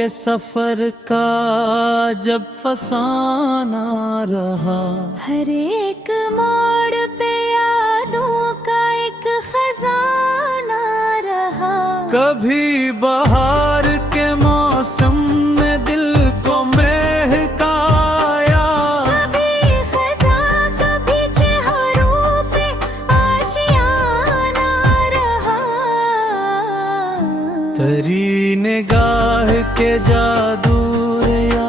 के सफर का जब फसाना रहा, हर एक मोड़ पे यादों का एक खजाना रहा। कभी बहार के मौसम में दिल को महकाया, कभी खज़ा कभी चेहरों पे आशियाना रहा। तेरी निगाह के जादू या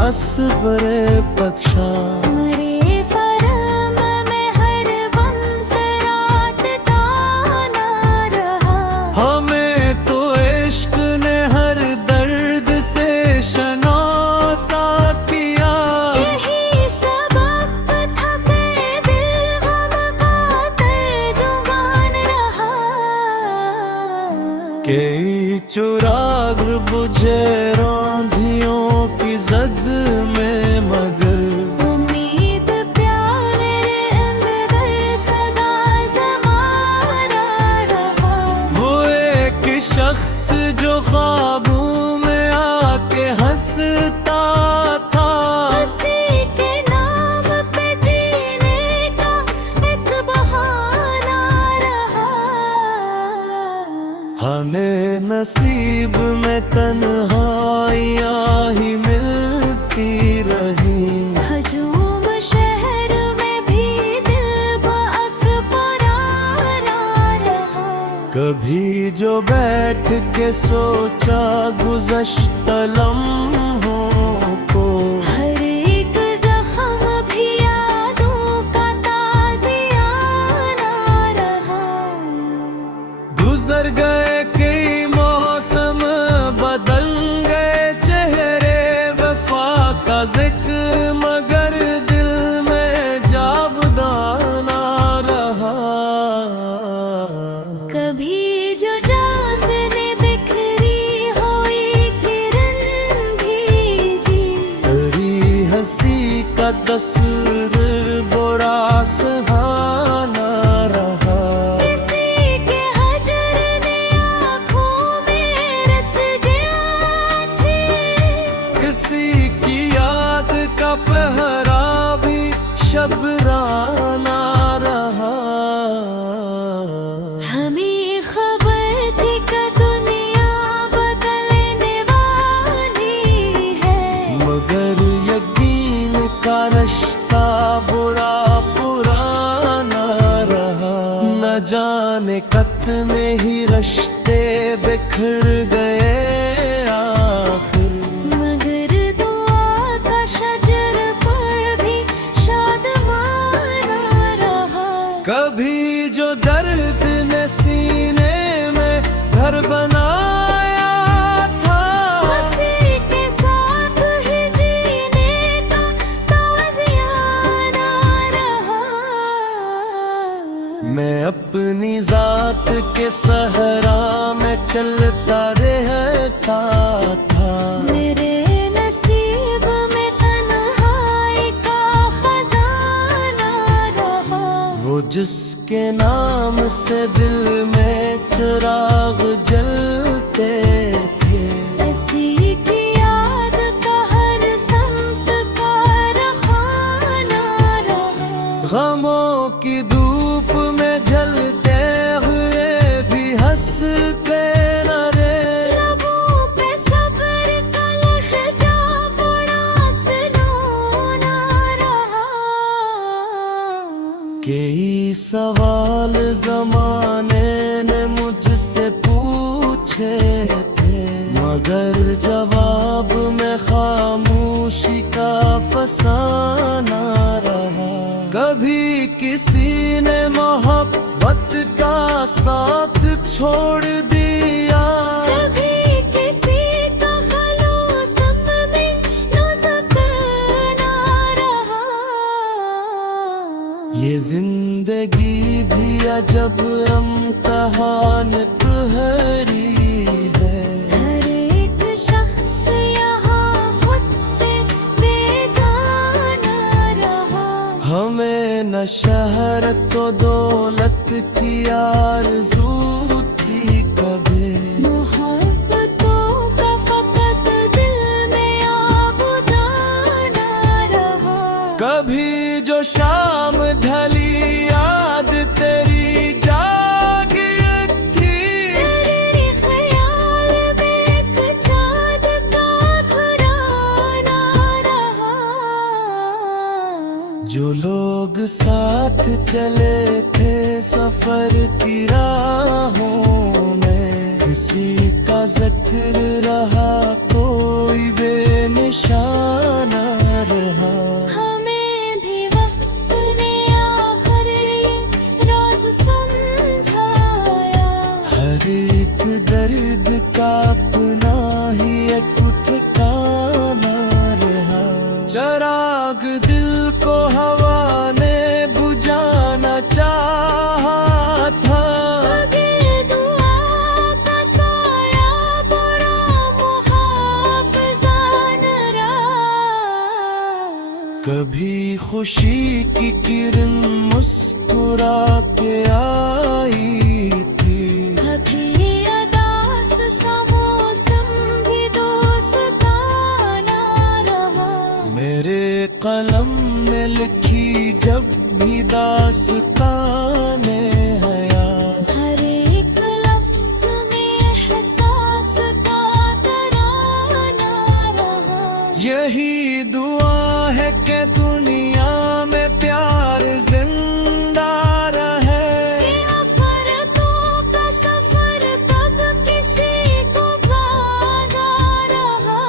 असबरे पक्षा, मरे फरम में हर वक्त रात ताना रहा। हमें तो इश्क ने हर दर्द से शनासा किया। यही सबब था कि दिल गम का तर्जुमान रहा। कई चुराग बुझे रौंधियों की जद में, मगर उम्मीद प्यार अंदर सदा ज़माना रहा। वो एक शख्स जो ख्वाबों में आके हंसता था, उसी के नाम पे जीने का एक बहाना रहा। हमें नसीब में तन्हाइयाँ ही मिलती रही। हजूम शहर में भी दिल बात पराना रहा। कभी जो बैठ के सोचा गुज़श्ता लम्हों को, हर एक जख्म भी यादों का ताज़ियाना रहा। गुजर गए कई मौसम, बदल गए चेहरे वफा का जिक्र, मगर दिल में जावदाना रहा। कभी जो चांदनी बिखरी हुई किरण भीजी, तेरी हंसी का तस्वीर बुरा सुहाना रहा। किसी के हजर ने आँखों में रत जिया थी। किसी की याद का पहरा भी शबराना रहा। हमें खबर थी कि दुनिया बदलने वाली है, मगर यकीन का रिश्ता बुरा पुराना रहा। न जाने कितने ही रिश्ते बिखर गए आखिर, मगर दुआ का शजर पर भी शादमाना रहा। कभी जो दर्द ने सीने में घर बनाया था, उसी के साथ ही जीने का ताज़ियाना रहा। मैं अपनी जात के सहरा में चलता रहता था। मेरे नसीब में तन्हाई का खजाना रहा। वो जिसके नाम से दिल में चिराग जलते थे, ऐसी की याद का हर संत का रखाना रहा। गमों की धूप में जलते हुए भी हंसते न रे। लबों पे सब्र का लहजा बड़ा सुनोना रहा। कई सवाल जमाने ने मुझसे पूछे थे, मगर जवाब में खामोशी का फसाना रहा। कभी किसी ने मोहब्बत का साथ छोड़ दिया, कभी किसी का खलूस में नुज़्क़ना रहा। ये जिंदगी भी अजब इम्तिहान तुहरी है। हर एक शख्स यहाँ खुद से बेगाना रहा। हमें न शहर तो दौलत की आरज़ू थी कभी, मोहब्बतों का फकत कभी जो शाम ढली याद तेरी जागी थी, तेरे ख्याल में एक चाँद का घराना रहा। जो लोग साथ चले थे सफर की राहों में, किसी का जिक्र रहा कोई बेनिशाना रहा। हमें भी वक्त ने आखिर ये राज समझाया, हर एक दर्द का अपना ही एक ठिकाना रहा। चराग दिल को हवा ने बुझाना चाहा था, मगर दुआ का साया बड़ा मुहाफ़िज़ान रहा। कभी खुशी की किरण मुस्कुरा के आई थी, कभी अदास सा मौसम भी दोस्ताना रहा। मेरे कलम ने लिखी जब भी दास्ताने हयात, हर एक लफ्ज़ में एहसास का तराना रहा। यही दुआ है कि दुनिया में प्यार जिंदा रहे, ये नफ़रतों का सफ़र कब किसी को भागा रहा।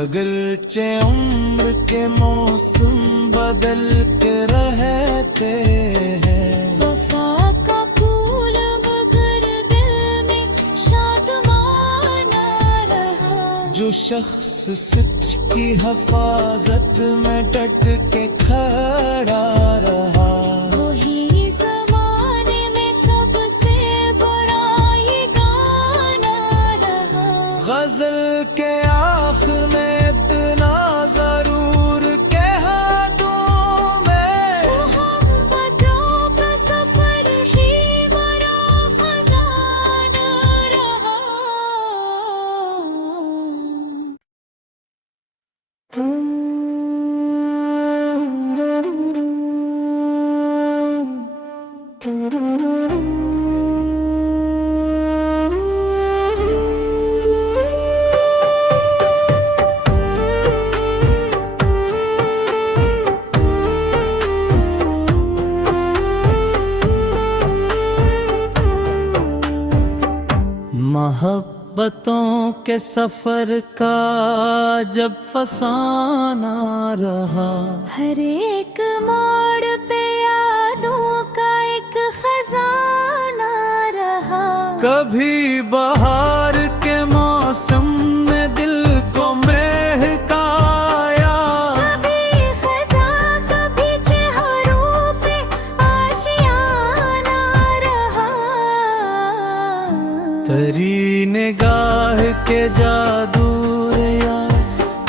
अगरचे उम्र के मौसम बदल के रहते हैं, वफ़ा का फूल मगर दिल में शादमाना रहा। जो शख्स सच की हिफाजत में डट के खड़ा रहा। वही ज़माने में सबसे बड़ा ये गाना रहा। गजल के आखिर में इतना जरूर कह दूं मैं, मोहब्बतों का सफ़र ही बड़ा खजाना रहा। मोहब्बतों के सफर का जब फसाना रहा, हर एक मोड़ पे यादों का एक खजाना रहा। कभी बहार के मौसम में दिल को महकाया, कभी खज़ा कभी चेहरों पे आशियाना रहा। तेरी निगाह के जादू या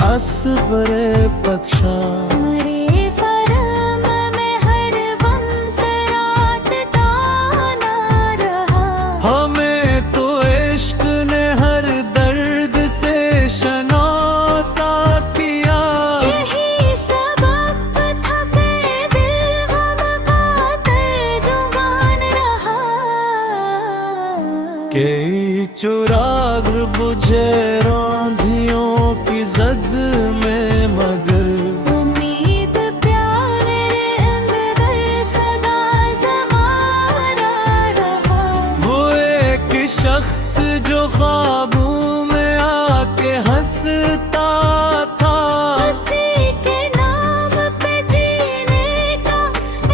असबरे पक्षा, मरे फरम में हर वक्त रात ताना रहा। हमें तो इश्क ने हर दर्द से शनासा किया, यही सबब था कि दिल गम का तर्जुमान रहा। कई चुराग बुझे रौंधियों की जद में, मगर उम्मीद प्यार अंदर सदा ज़माना रहा। वो एक शख्स जो ख्वाबों में आके हंसता था, उसी के नाम पे जीने का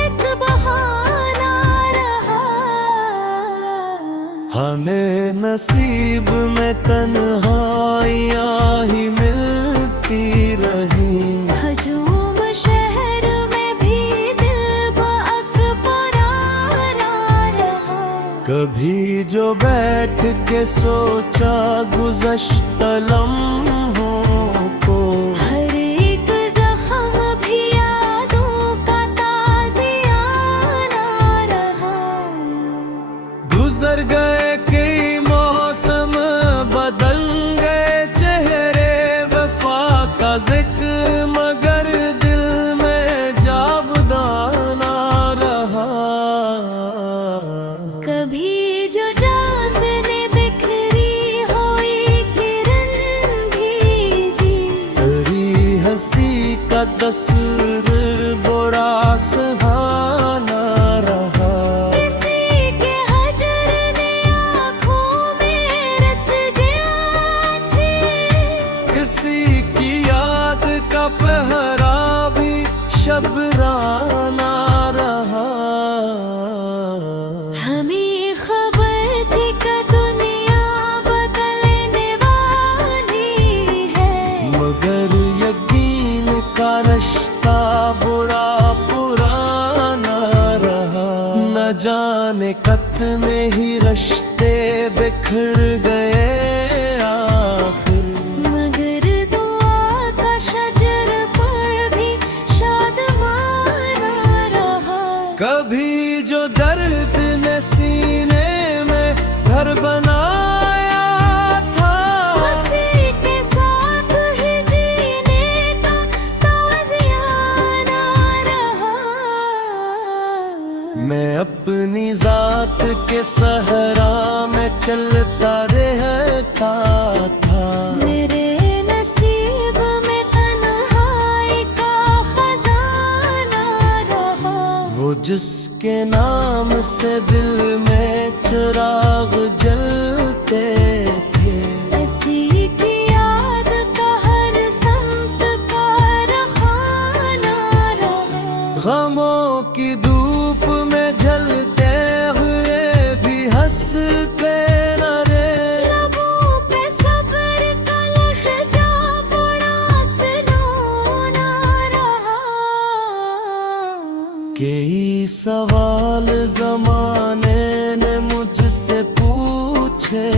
एक बहाना रहा। हमें नसीब में तन्हाइयाँ ही मिलती रही, हजूम शहर में भी दिल बाअकबराना रहा। कभी जो बैठ के सोचा गुज़श्ता लम्हों को, हर एक ज़ख्म भी यादों का ताज़ियाना रहा। गुजर गए कई मौसम बदल गए चेहरे, वफा का जिक्र मगर दस बुरा सुहाना रहा। किसी के हजर ने आँखों में रच गया थी, किसी की याद का पहरा भी शबराना रहा। हमें खबर थी कि दुनिया बदलने वाली है, मगर यकीन का रिश्ता बुरा पुराना रहा। न जाने कितने ही रिश्ते बिखर गए आखिर, मगर दुआ का शजर पर भी शादमाना रहा। कभी जो दर्द ने सीने में घर बनाया था, उसी के साथ ही जीने का ताज़ियाना रहा। मैं अपनी जात के सहरा में चलता रहता था। मेरे नसीब में तन्हाई का खजाना रहा। वो जिसके नाम से दिल में चिराग जलते थे, ऐसी की याद का हर संत का रखाना रहा। गमों की धूप में जलते हुए भी हंसते न रे। लबों पे सब्र का लहजा बड़ा सुनोना रहा। कई सवाल जमाने ने मुझसे पूछे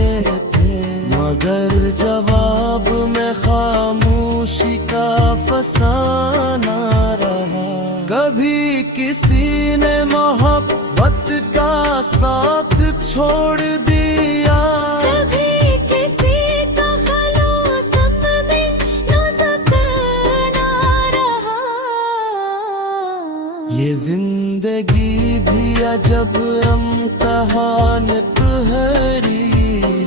थे, मगर जवाब में खामोशी का फसाना रहा। कभी किसी ने मोहब्बत का साथ छोड़ दिया, कभी किसी का खलूस में नुज़्क़ना रहा। ये जिंदगी भी अजब इम्तिहान तुहरी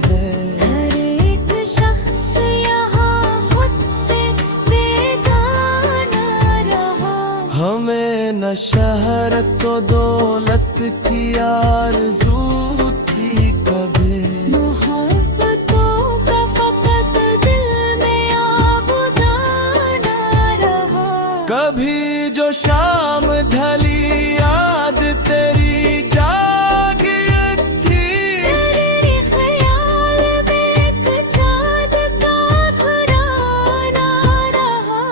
है। हर एक शख्स यहाँ खुद से बेगाना रहा। हमें न शहरत तो दौलत की आरज़ू थी कभी, मोहब्बतों का फकत दिल में आबुदाना रहा। कभी जो शाम ढली याद तेरी जागी थी, तेरे ख्याल में एक चाँद का घराना रहा।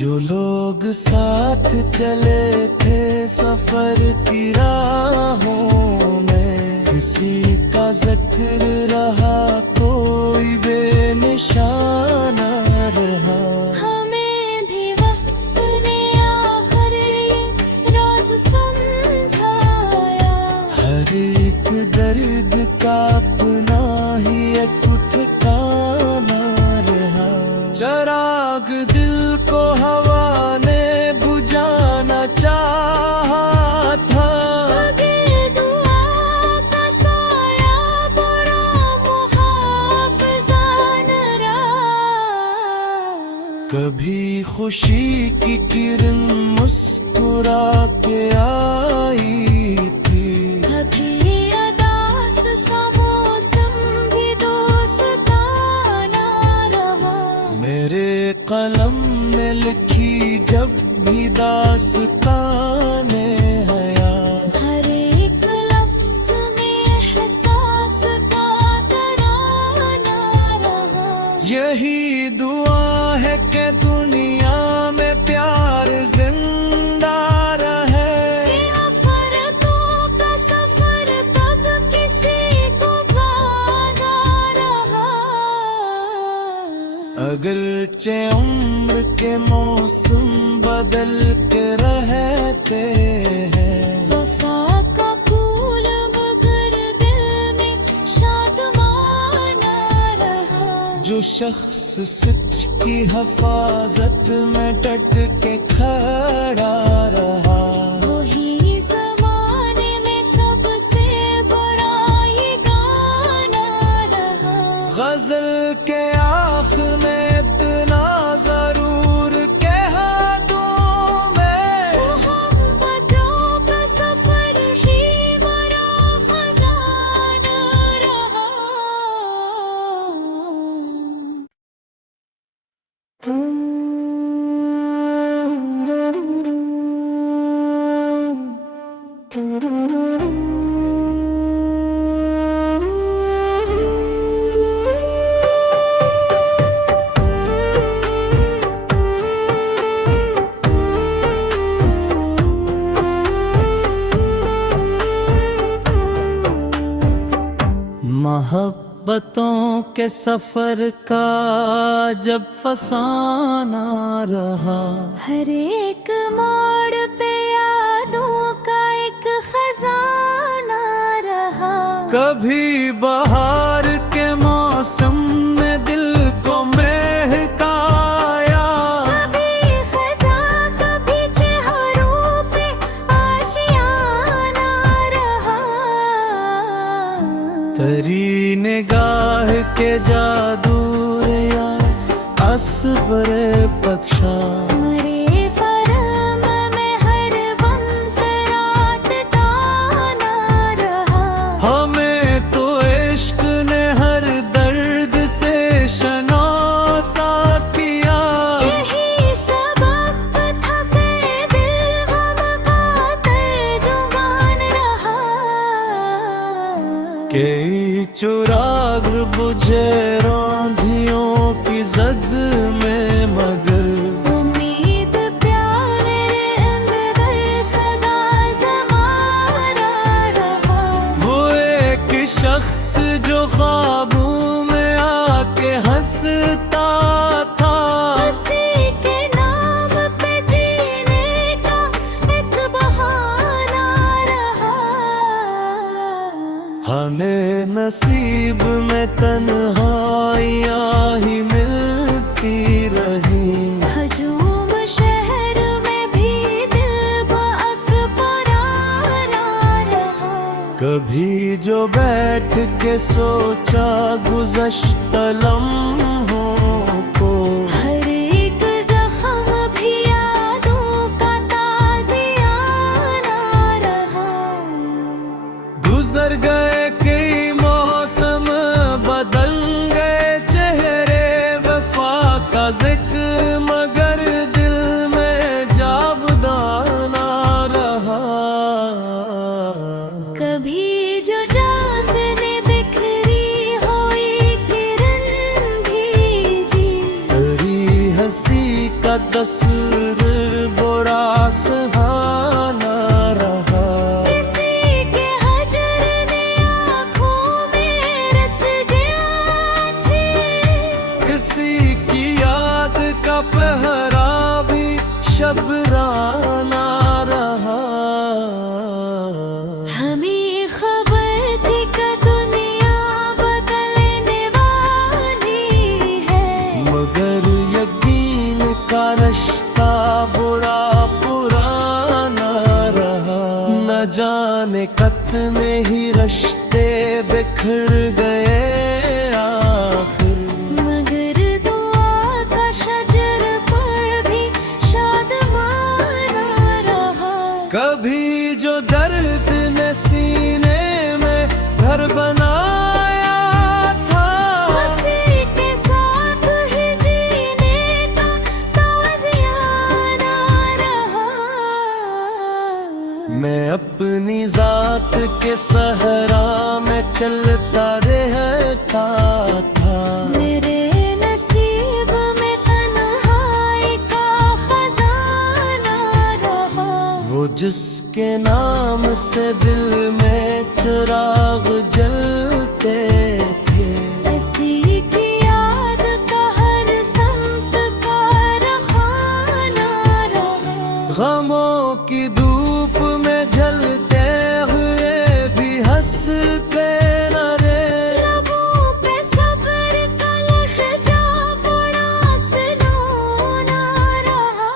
जो लोग साथ चले थे सफर की राहों में, किसी का जिक्र रहा कोई बेनिशाना रहा। हमें भी वक्त ने आखिर ये राज समझाया। हर एक दर्द का अपना ही एक ठिकाना रहा। चराग दिल को हवा ने बुझाना चाहा था, मगर दुआ का साया बड़ा मुहाफ़िज़ाना रहा। कभी खुशी की किरण मुस्कुरा के आई थी, कभी अदास सा मौसम भी दोस्ताना रहा। मेरे कलम ने लिखी जब भी दास्ताने हया। हर एक लफ्ज़ में एहसास का तराना रहा। यही दुआ है कि दुनिया में प्यार जिंदा रहे। कि नफ़रतों का सफ़र कब किसी को भागा रहा। अगरचे उम्र के मौसम बदल के रहते हैं, वफ़ा का फूल मगर दिल में शादमाना रहा। जो शख्स सच की हिफाजत में डट के खड़ा रहा। वही ज़माने में सबसे बड़ा ये गाना रहा। गजल के आखिर में इतना जरूर के सफर का जब फसाना रहा, हर एक मोड़ पे यादों का एक खजाना रहा। कभी बहार के मौसम में दिल को महकाया, कभी खज़ा कभी चेहरों पे आशियाना रहा। तेरी निगाह के जादू या असबरे पक्षा, मरे फरम में हर वक्त रात ताना रहा। हमें तो इश्क ने हर दर्द से शनासा किया। यही सबब था कि दिल गम का तर्जुमान रहा। कई चुराग बुझे रौंधियों की जद में, मगर उम्मीद प्यार अंदर सदा ज़माना रहा। वो एक शख्स जो ख्वाबों में आके हंसता था, उसी के नाम पे जीने का एक बहाना रहा। हमें नसीब में तन्हाइयाँ ही मिलती रही। हजूम शहर में भी दिल बाग पुराना रहा। कभी जो बैठ के सोचा गुज़श्ता लम्हों को, हर एक जख्म भी यादों का ताज़ियाना रहा। गुजर गए कई मौसम, बदल गए चेहरे वफा का जिक्र, मगर दिल में जावदाना रहा। कभी जो चांदनी बिखरी हुई किरण भीजी, तेरी हंसी का तस्वीर बुरा सुहाना रहा। किसी के हजर ने आँखों में रच गया थी। किसी की याद का पहरा भी शबराना रहा। हमें खबर थी कि दुनिया बदलने वाली है, मगर यकीन का रिश्ता बुरा पुराना रहा। न जाने कितने ही रिश्ते बिखर गए आखिर, मगर दुआ का शजर पर भी शादमाना रहा। कभी जो दर्द ने सीने में घर बनाया था, उसी के साथ ही जीने का ताज़ियाना रहा। मैं अपनी जात के सहरा में चलता रहता था। मेरे नसीब में तन्हाई का खजाना रहा। वो जिसके नाम से दिल में चिराग जलते थे, ऐसी की याद का हर संत का रखाना रहा। गमों की धूप में जलते हुए भी हंसते न रे। लबों पे सब्र का लहजा बड़ा सुनोना रहा।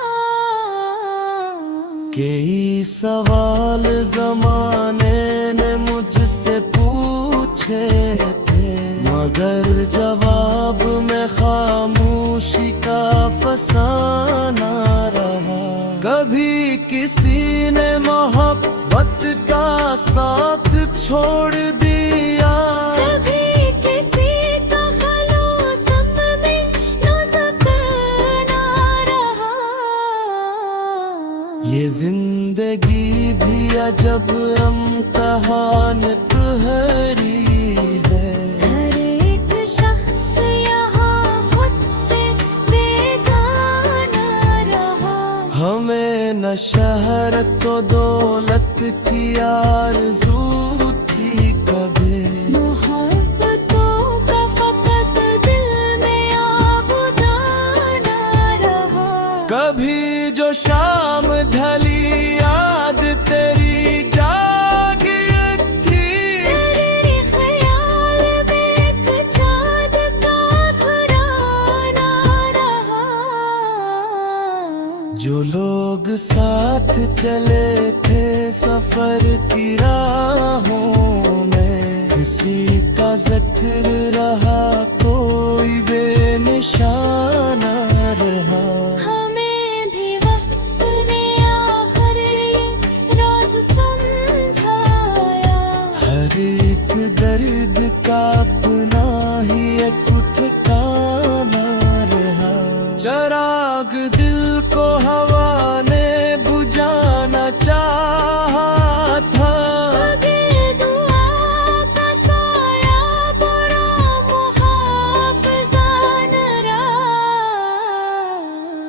कई सवाल जमाने ने मुझसे पूछे थे, मगर जवाब में खामोशी का फसाना रहा। कभी किसी ने मोहब्बत का साथ छोड़ दिया, कभी किसी का खलूस में नुज़्क़ना रहा। ये जिंदगी भी अजब इम्तिहान तुहरी है। हर एक शख्स यहाँ खुद से बेगाना रहा। हमें न शहर तो दौलत की आरज़ू थी कभी, मोहब्बतों का फकत कभी जो शाम ढली याद तेरी जागी थी, तेरे ख्याल में एक चाँद का घराना रहा। जो लोग साथ चले थे सफर की राहों में, किसी का जिक्र रहा कोई बेनिशाना रहा। हमें भी वक्त ने आखिर ये राज समझाया, हर एक दर्द का अपना ही एक ठिकाना रहा। चराग दिल को हवा ने बुझाना चाहा था, मगर दुआ का साया बड़ा मुहाफ़िज़ान रहा।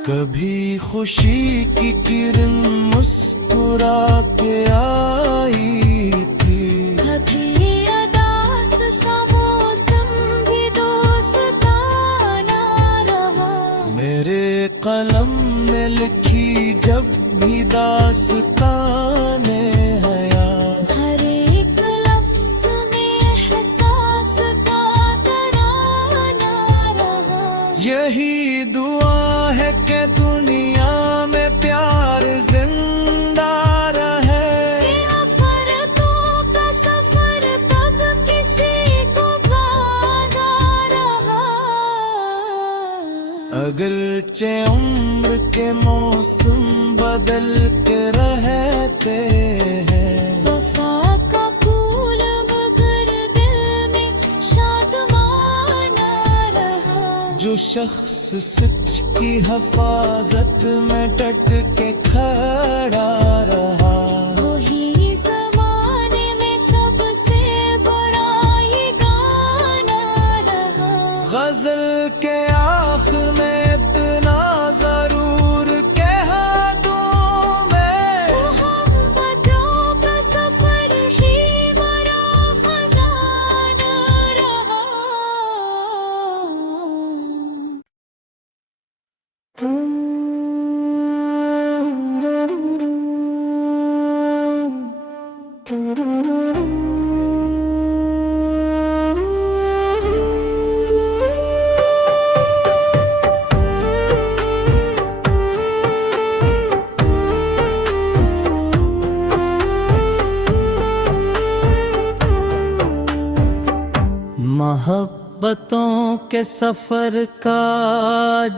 कभी खुशी की किरण मुस्कुरा के आई थी, कभी अदास सा मौसम भी दोस्ताना रहा। मेरे कलम ने लिखी जब भी दास्ताने हयात, हर एक लफ्ज़ में एहसास का तराना रहा। यही दुआ है कि दुनिया में प्यार जिंदा रहे, कि नफ़रतों का सफ़र कब किसी को भागा रहा। अगरचे उम्र के मौसम बदल के रहते हैं, वफ़ा का फूल मगर दिल में शादमाना रहा। जो शख्स सच की हिफाजत में डट के खड़ा रहा। वही ज़माने में सबसे बड़ा ये गाना रहा। गजल के आखिर में इतना जरूर कह दूं मैं, मोहब्बतों का सफ़र ही बड़ा खजाना रहा। मोहब्बतों के सफर का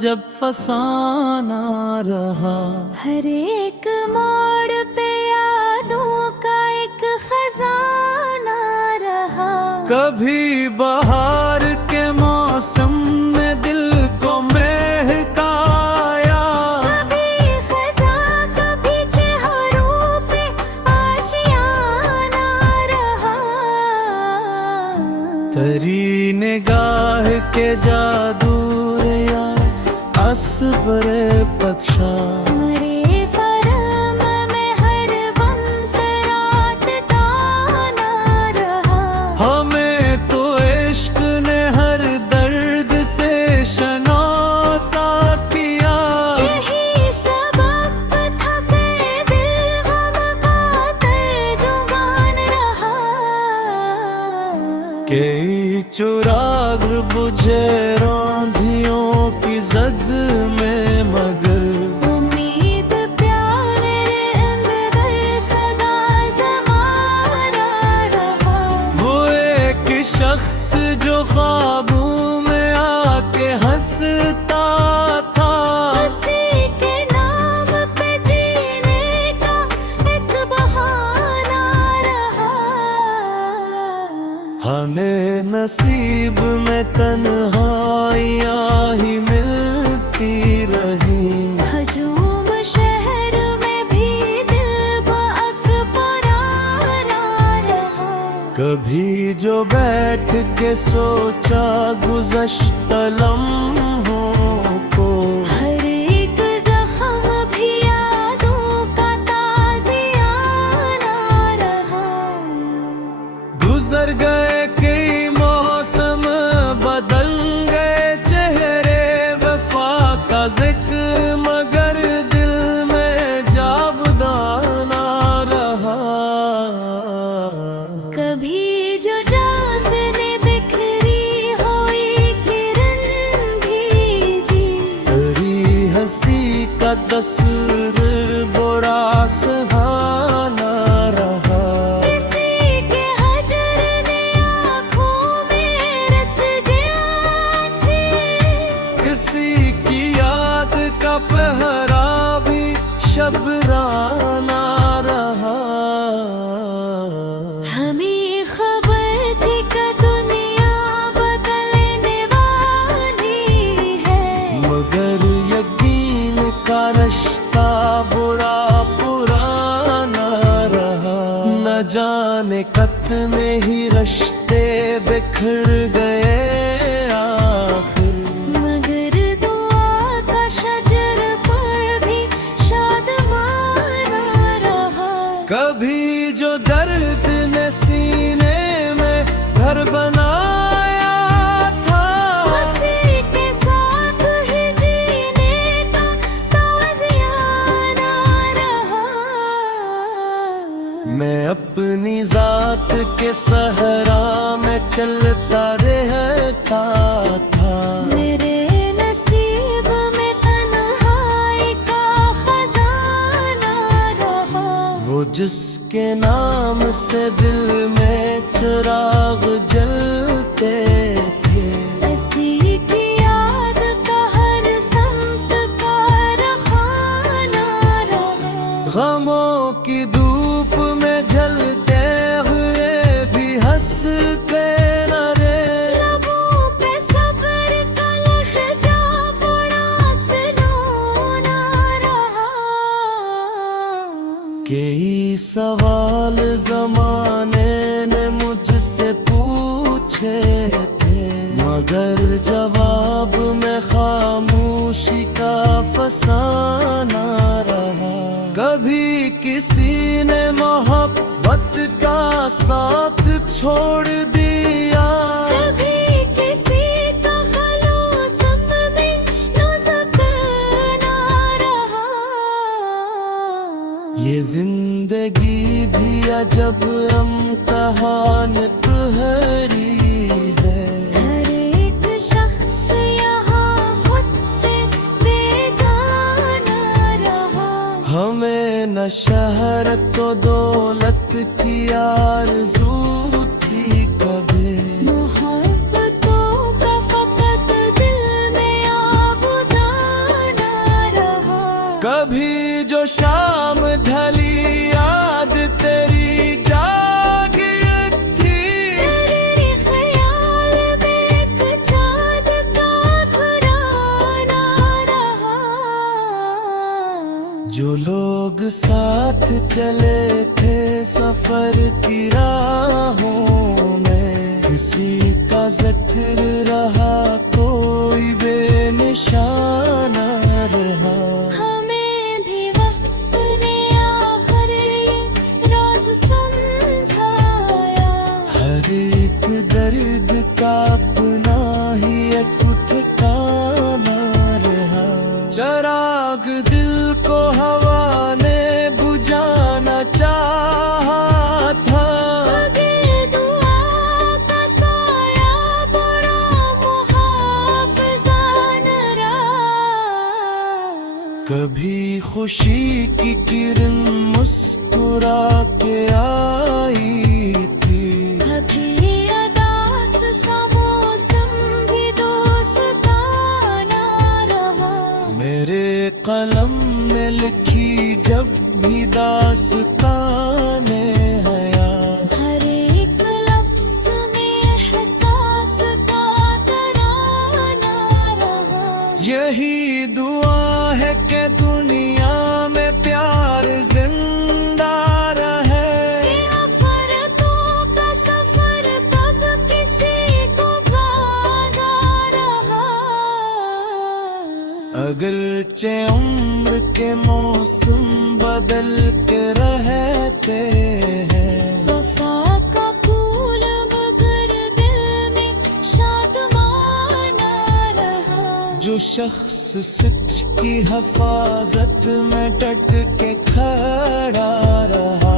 जब फसाना रहा, हर एक मोड़ पे यादों का एक खजाना रहा। कभी बहार के मौसम में दिल को महकाया, कभी खज़ा कभी चेहरों पे आशियाना रहा। तेरी निगाह के जादू या असबरे पक्षा, मरे फरम में हर बम रात ताना रहा। हमें तो इश्क ने हर दर्द से शनासा किया। यही सबब था कि दिल गम का तर्जुमान रहा। कई चुराग बुझे रौंधियों की जद में, मगर उम्मीद प्यार अंदर सदा ज़माना रहा। वो एक शख्स जो ख्वाबों में आके हंसता था, उसी के नाम पे जीने का एक बहाना रहा। हमें नसीब में तन्हाइयाँ ही मिलती रही। हजूम शहर में भी दिल बाअकबराना रहा। कभी जो बैठ के सोचा गुज़श्ता लम्हों को, हर एक ज़ख्म भी यादों का ताज़ियाना रहा। गुजर गए कई मौसम बदल गए चेहरे, वफा का जिक्र मगर तस्वीर बुरा सुहाना रहा। किसी के हजर ने आँखों में रच गया थी, किसी की याद का पहरा भी शबराना रहा। हमें खबर थी कि दुनिया बदलने वाली है, मगर यकीन का रिश्ता बुरा पुराना रहा। न जाने कितने ही रिश्ते बिखर गए आखिर, मगर दुआ का शजर पर भी शादमाना रहा। कभी जो दर्द ने सीने में घर बनाया था, उसी के साथ ही जीने का ताज़ियाना रहा। मैं अपनी जात के सहरा में चलता रहता था। मेरे नसीब में तन्हाई का खजाना रहा। वो जिसके नाम से दिल में चिराग जलते थे, ऐसी की याद का हर समत का रखाना रहा। गमों की धूप में जलते हुए भी हंसते न रे। लबों पे सब्र का लहजा बड़ा सुनोना रहा। कई सवाल जमाने ने मुझसे पूछे थे, मगर जवाब में खामोशी का फसाना रहा। कभी किसी ने मोहब्बत का साथ छोड़ दिया, कभी किसी का खलूस में नुज़्क़ना रहा। ये जिंदगी भी अजब इम्तिहान तुहरी है। हर एक शख्स यहाँ खुद से बेगाना रहा। हमें न शहरत तो दौलत की आरज़ू थी कभी, मोहब्बतों का फकत दिल में आबुदाना रहा। कभी जो शाम ढली याद तेरी जागी थी, तेरे ख्याल में एक चाँद का घराना रहा। जो लोग साथ चले थे सफर की राहों में, किसी का जिक्र रहा कोई बेनिशाना रहा। हमें भी वक्त ने आखिर ये राज समझाया। हर एक दर्द का अपना ही एक ठिकाना रहा। चराग दिल को हवा ने बुझाना चाहा था, मगर दुआ का साया बड़ा मुहाफ़िज़ाना रहा। कभी खुशी की किरण मुस्कुरा के आई थी, कभी अदास सा मौसम भी दोस्ताना रहा। मेरे कलम ने लिखी जब भी दास्ताने हयात, हर एक लफ्ज़ में एहसास का तराना रहा। यही दुआ है कि दुनिया में प्यार जिंदा रहे। ये नफ़रतों का सफ़र तब किसी को भागा रहा। अगरचे उम्र के मौसम बदल के रहते हैं, वफ़ा का फूल मगर दिल में शादमाना रहा। जो शख्स सच की हिफाजत में डट के खड़ा रहा।